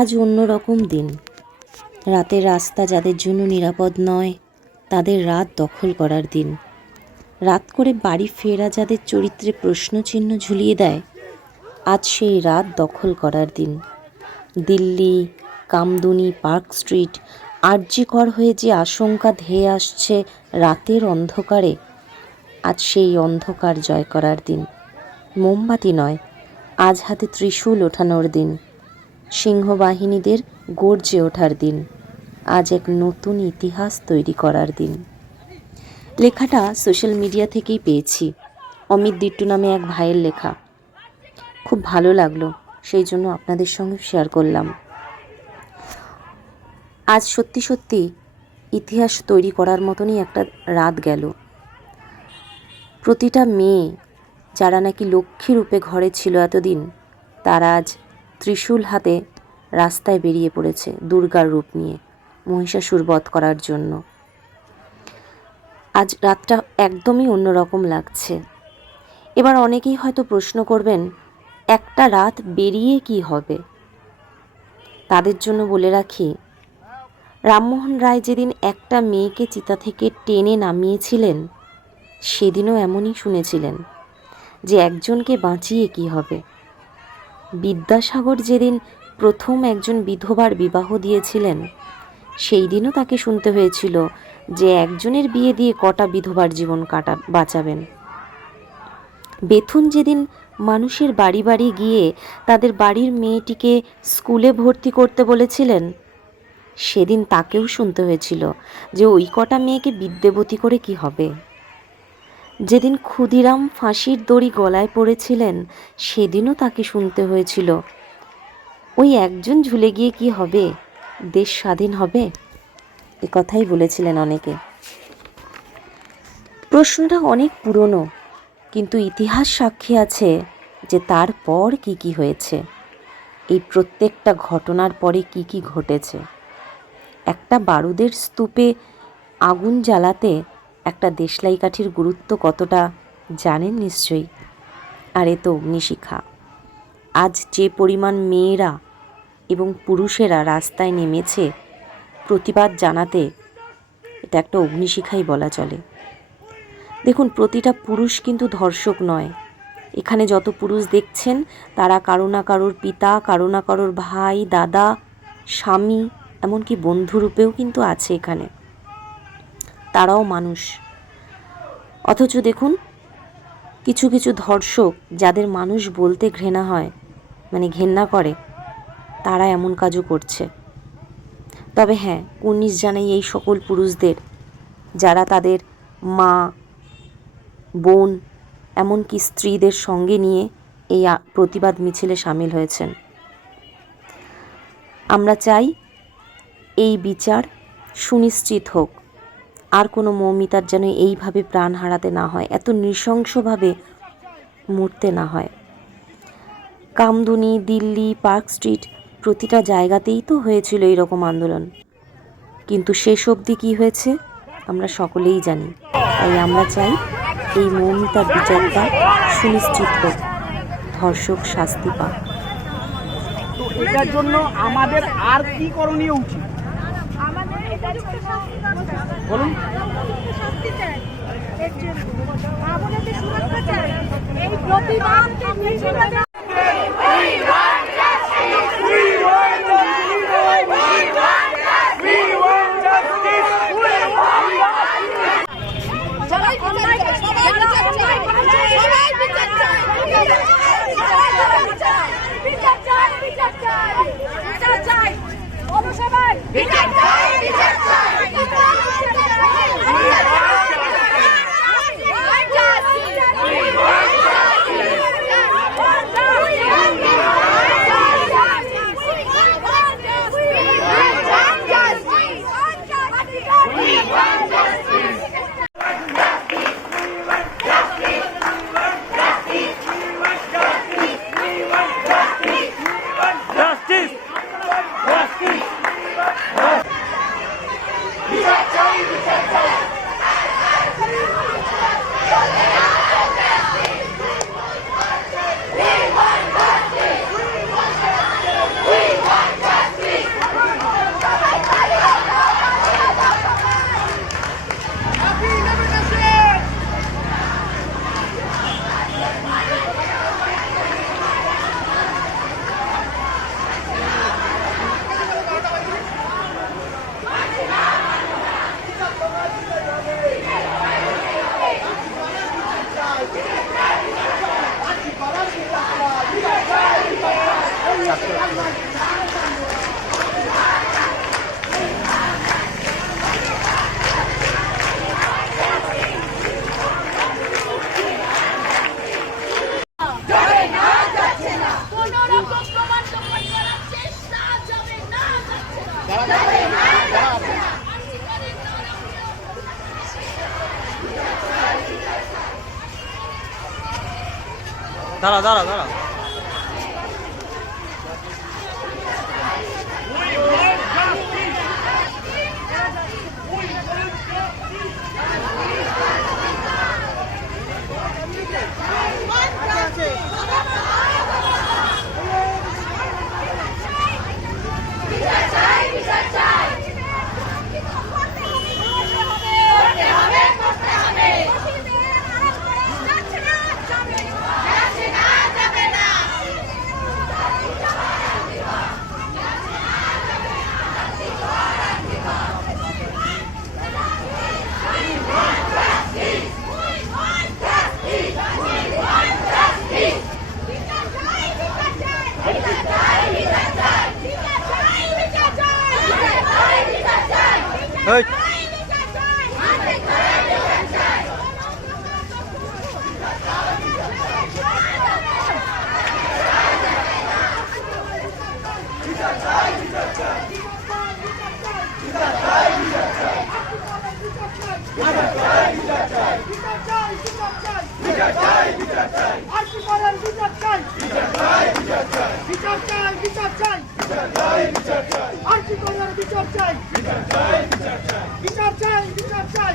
আজ অন্যরকম দিন। রাতের রাস্তা যাদের জন্য নিরাপদ নয়, তাদের রাত দখল করার দিন। রাত করে বাড়ি ফেরা যাদের চরিত্রে প্রশ্নচিহ্ন ঝুলিয়ে দেয়, আজ সেই রাত দখল করার দিন। দিল্লি, কামদুনি, পার্ক স্ট্রিট, আরজিকর হয়ে যে আশঙ্কা ধেয়ে আসছে রাতের অন্ধকারে, আজ সেই অন্ধকার জয় করার দিন। মোমবাতি নয়, আজ হাতে ত্রিশূল ওঠানোর দিন। সিংহবাহিনীদের গর্জে ওঠার দিন। আজ এক নতুন ইতিহাস তৈরি করার দিন। লেখাটা সোশ্যাল মিডিয়া থেকেই পেয়েছি, অমিত দিট্টু নামে এক ভাইয়ের লেখা। খুব ভালো লাগলো, সেই জন্য আপনাদের সঙ্গে শেয়ার করলাম। আজ সত্যি সত্যি ইতিহাস তৈরি করার মতনই একটা রাত গেল। প্রতিটা মেয়ে যারা নাকি লক্ষ্মী রূপে ঘরে ছিল এতদিন, তারা আজ ত্রিশূল হাতে রাস্তায় বেরিয়ে পড়েছে দুর্গার রূপ নিয়ে, মহিষাসুর বধ করার জন্য। আজ রাতটা একদমই অন্যরকম লাগছে। এবার অনেকেই হয়তো প্রশ্ন করবেন, একটা রাত বেরিয়ে কি হবে? তাদের জন্য বলে রাখি, রামমোহন রায় যেদিন একটা মেয়েকে চিতা থেকে টেনে নামিয়েছিলেন, সেদিনও এমনই শুনেছিলেন যে একজনকে বাঁচিয়ে কি হবে। বিদ্যাসাগর যেদিন প্রথম একজন বিধবার বিবাহ দিয়েছিলেন, সেই দিনও তাকে শুনতে হয়েছিল যে একজনের বিয়ে দিয়ে কটা বিধবার জীবন বাঁচাবেন। বেথুন যেদিন মানুষের বাড়ি বাড়ি গিয়ে তাদের বাড়ির মেয়েটিকে স্কুলে ভর্তি করতে বলেছিলেন, সেদিন তাকেও শুনতে হয়েছিল যে ওই কটা মেয়েকে বিদ্যাবতী করে কি হবে। যেদিন ক্ষুদিরাম ফাঁসির দড়ি গলায় পড়েছিলেন, সেদিনও তাকে শুনতে হয়েছিল ওই একজন ঝুলে গিয়ে কি হবে, দেশ স্বাধীন হবে? এ কথাই বলেছিলেন অনেকে। প্রশ্নটা অনেক পুরনো, কিন্তু ইতিহাস সাক্ষী আছে যে তারপর কি হয়েছে, এই প্রত্যেকটা ঘটনার পরে কি ঘটেছে। একটা বারুদের স্তূপে আগুন জ্বালাতে একটা দেশলাই কাঠির গুরুত্ব কতটা জানেন নিশ্চয়ই। আর এ তো অগ্নিশিখা। আজ যে পরিমাণ মেয়েরা এবং পুরুষেরা রাস্তায় নেমেছে প্রতিবাদ জানাতে, এটা একটা অগ্নিশিখাই বলা চলে। দেখুন, প্রতিটা পুরুষ কিন্তু ধর্ষক নয়। এখানে যত পুরুষ দেখছেন, তারা কারো না কারোর পিতা, কারো না কারোর ভাই, দাদা, স্বামী, এমনকি বন্ধুরূপেও কিন্তু আছে এখানে। তারাও মানুষ। অথচ দেখুন, কিছু কিছু ধর্ষক যাদের মানুষ বলতে ঘৃণা হয়, মানে ঘেন্না করে, তারা এমন কাজও করছে। তবে হ্যাঁ, কুর্নিশ জানাই এই সকল পুরুষদের যারা তাদের মা, বোন, এমনকি স্ত্রীদের সঙ্গে নিয়ে এই প্রতিবাদ মিছিলে সামিল হয়েছেন। আমরা চাই এই বিচার সুনিশ্চিত হোক, আর কোনো মৌমিতার যেন এইভাবে প্রাণ হারাতে না হয়, এত নৃশংসভাবে মরতে না হয়। কামদুনি, দিল্লি, পার্ক স্ট্রিট, প্রতিটা জায়গাতেই তো হয়েছিল এইরকম আন্দোলন, কিন্তু শেষ অবধি কী হয়েছে আমরা সকলেই জানি। তাই আমরা চাই এই মৌমিতার বিচারটা সুনিশ্চিত হোক, ধর্ষক শাস্তি পাক। তো এটার জন্য আমাদের আর কি করণীয় উচিত বলুন? কোনো রকম প্রমাণ লোপাট করার চেষ্টা যাবে না, যাচ্ছে না। আর্জিকরের নারকীয় দাঁড়া দাঁড়া দাঁড়া এই বিচার চাই